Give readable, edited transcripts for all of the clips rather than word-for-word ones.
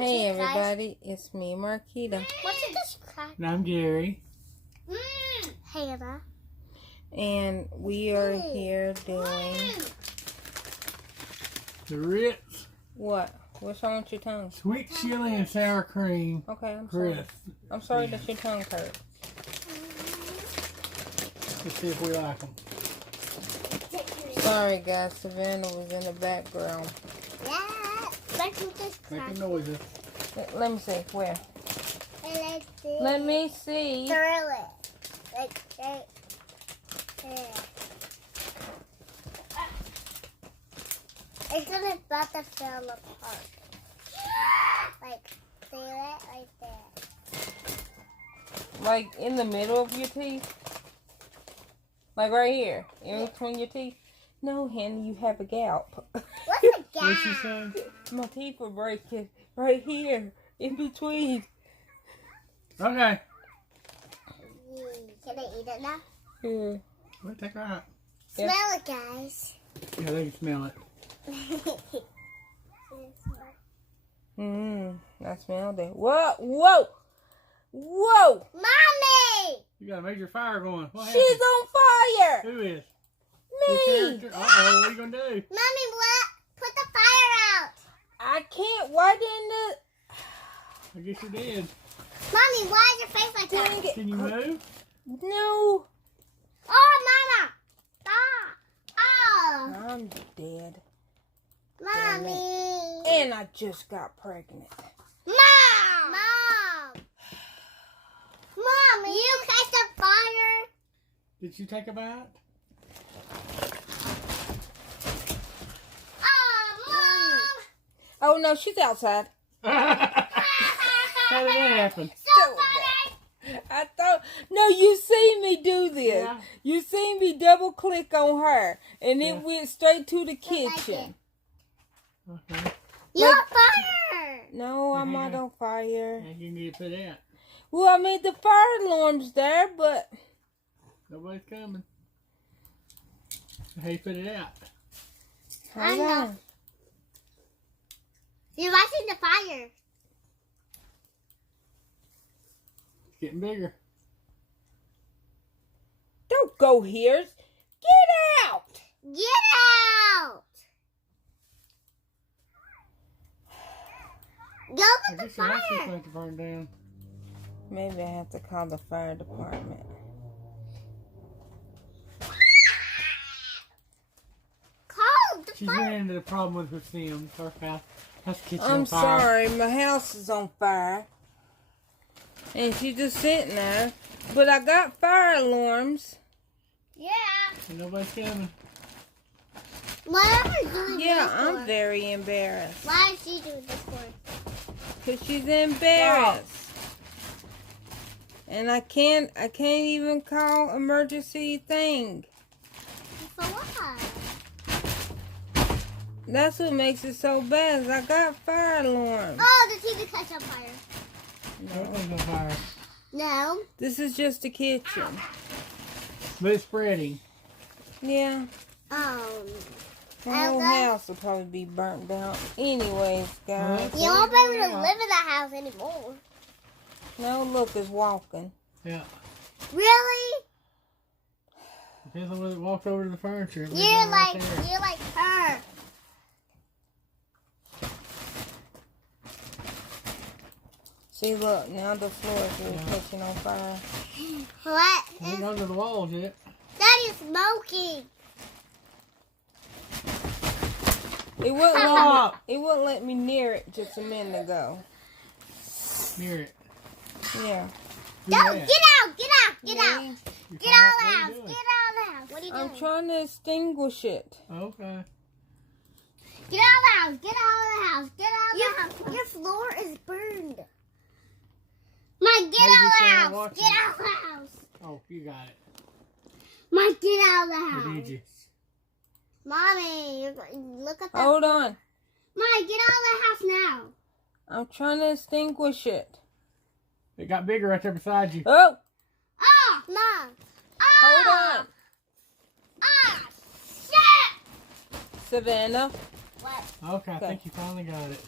Hey everybody, it's me, Marquita. What's it just crack? And I'm Gary. Hannah. And we are here doing... The Ritz. What? What's wrong with your tongue? Sweet chili and sour cream. Okay, I'm sorry. Crisp. I'm sorry that your tongue hurt. Let's see if we like them. Sorry guys, Savannah was in the background. Yeah. Just Making noises. Let me see, where? like this. Let me see. Through it. Like right there. It's gonna about to fall apart. Like, see that right there. Like in the middle of your teeth? Like right here, in between your teeth? No, Henny, you have a gap. What's a gap? What'd she say? My teeth were breaking right here, in between. Okay. Can I eat it now? Yeah. We'll take her out. Yeah. Smell it, guys. Yeah, they can smell it. I smelled it. Whoa, whoa, whoa! Mommy! You got a major fire going. What She's happened? on fire! Who is? Me! Uh-oh, what are you going to do? Mommy, what? Put the fire out. I can't. Why didn't I guess you did. Mommy, why is your face like that? Dang it. Can you move? No. Oh, Mama! Stop! Oh, I'm dead. Mommy! And I just got pregnant. Mom! Mommy! You catch the fire? Did you take a bite? Oh, Oh, no, she's outside. How did that happen? so funny! I thought, no, you seen me do this. Yeah. You seen me double click on her, and it Yeah. went straight to the like kitchen. Okay. You're on fire! No, I'm not on fire. And you need to put out. Well, I mean, the fire alarm's there, but... Nobody's coming. How you put it out? I Hold know. on. You're watching the fire. It's getting bigger. Don't go here. Get out! Get out! Go I with the guess your house is fire. going to burn down. Maybe I have to call the fire department. Call the She's fire. ran into the problem with her Sims. Her house. That's the kitchen I'm on fire. sorry, my house is on fire. And she's just sitting there. But I got fire alarms. Yeah. And nobody's coming. Whatever you doing Yeah, this I'm for? very embarrassed. Why is she doing this for? Because she's embarrassed. And I can't even call emergency thing. For what? That's what makes it so bad. Is I got fire alarms. Oh, the TV catch on fire. That one's on fire. No. This is just the kitchen. But it's spreading. Yeah. The whole Okay. house will probably be burnt down. Anyways, guys. You won't be able to live in the house anymore. No, look, it's walking. Yeah. Really? Depends on whether it walked over to the furniture. It was You're right like there. you're like her. See, look, now the floor is really catching on fire. What? It ain't under the walls yet. Daddy's smoking. It wouldn't let Stop. me. It wouldn't let me near it just a minute ago. Near it. Yeah. Do No, that. get out! Get out! Get out! You Get out of the what are house! you Get doing? out of the house! What are you doing? I'm trying to extinguish it. Okay. Get out of the house! Get out of the house! Get out of the house! Your floor is burned. Mike, get Maybe out of the someone house! watching. Get out of the house! Oh, you got it. Mike, get out of the Or house! did you? Mommy, look at that. Hold on. Mike, get out of the house now. I'm trying to extinguish it. It got bigger right there beside you. Oh, Oh, Mom. Oh, hold on. Ah, shit. Savannah. What? Okay, I Okay. think you finally got it.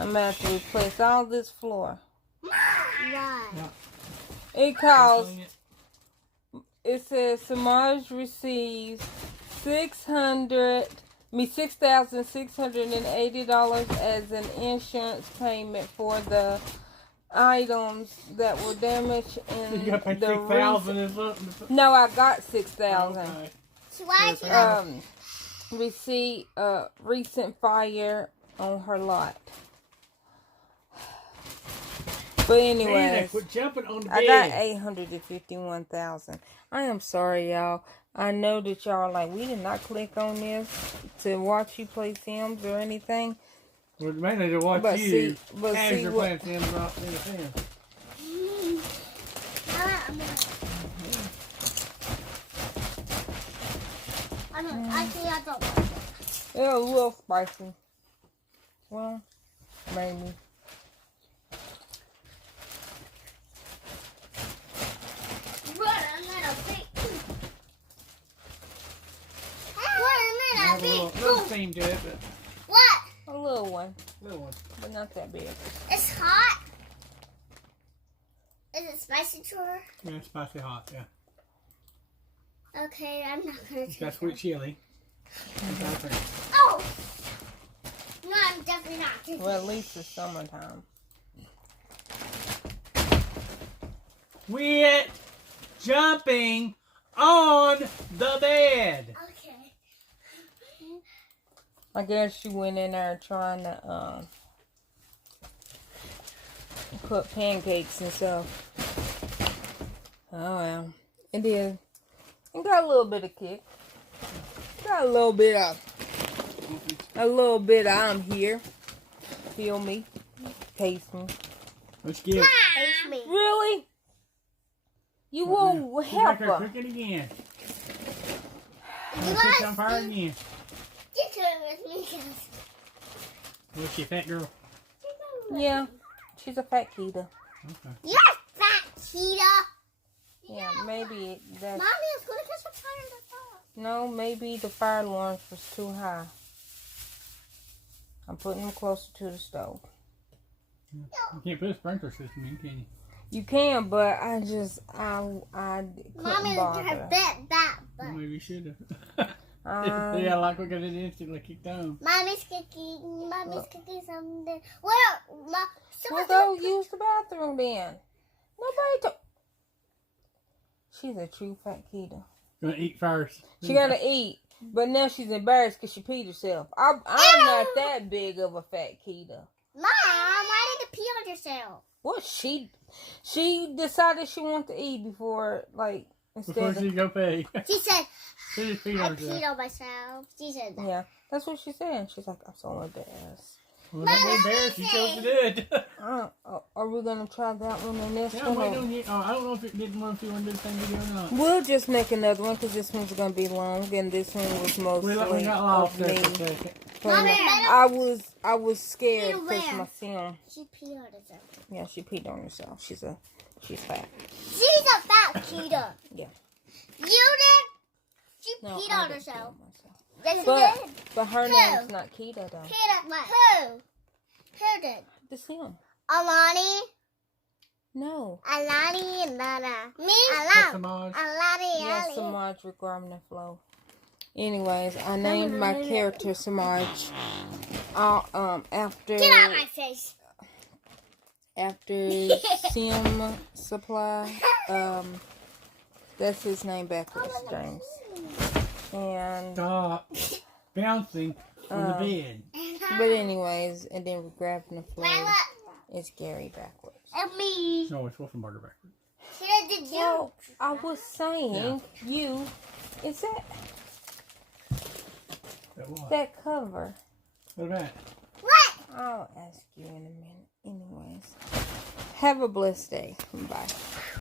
I'm going to have to replace all this floor. Why? It costs, it says Samaj receives $6,680 as an insurance payment for the items that were damaged in You got to pay the $6,000. No, I got $6,000. Okay. So why is it Receipt recent fire on her lot. But anyways, Man, quit jumping on the bed. I got $851,000. I am sorry, y'all. I know that y'all are like, we did not click on this to watch you play Sims or anything. Well, mainly to watch But you. but as see you're what? playing Sims off in the Sims. I don't like it. They're a little spicy. Well, maybe. Little theme to it, but What? A little one, little one. but not that big. It's hot. Is it spicy to her? Yeah, it's spicy hot, yeah. Okay, I'm not gonna It's take got sweet chili. Oh! No, I'm definitely not taking Well, at least it's summertime. Quit jumping on the bed. Okay. I guess she went in there trying to cook pancakes and stuff. Oh well, it is. It got a little bit of kick. Got a little bit of I'm here. Feel me, taste me. Let's get it. Taste me. Really? You won't She's help back there her. cooking again. You Let's put on fire guys again. get to it with me, because What's she, fat girl? Yeah, she's a fat keto. Okay. you're fat, cheetah. Yeah, maybe that's Mommy is gonna catch a fire in the top. no. Maybe the fire alarm was too high. I'm putting them closer to the stove. You can't put a sprinkler system in, can you? You can, but I couldn't Mommy's bother. her bit back, Well, but maybe you should have. Yeah, like we got it instantly kicked on. Mommy's cooking something. Well, We'll go use the bathroom then. Nobody told. She's a true fat keto. Gonna eat first. She gotta eat, but now she's embarrassed because she peed herself. I'm not that big of a fat keto. Mom, why did you pee on yourself? What she decided she wanted to eat before, like, Before instead she of go pee. She said, She just peed I on herself. peed on myself. She said that. yeah, that's what she said. She's like, I'm so embarrassed. Well, don't be embarrassed. You chose to do it. Are we gonna try that one and this Yeah, one? wait or- on you. Oh, I don't know if you didn't want to do the same video or not. We'll just make another one because this one's gonna be long, and this one was mostly We got lost of there me. for a second. playing. Mommy, I was scared You because where? my sim. she peed on herself. Yeah, she peed on herself. She's fat. She's a fat cheetah. Yeah. You did? She No, peed I on didn't herself. pee on myself. Yes, you But did. but her Who? name's not Keto though. Peed on what? Who did? The sim. Alani? No. Alani and Nana. Me? What's the Maj? Alani. Yeah, Samaj requirement of flow. Anyways, I named my character Samaj. After Get out of my face. after Sim Supply. That's his name backwards, James. And Stop bouncing on the bed. but anyways, and then we're grabbing the floor. Mama It's Gary backwards. and me. No, it's Wolfenbarger backwards. Tina, did you? Well, I was saying you. It's that cover. What about it? What? I'll ask you in a minute. Anyways, have a blessed day. Bye.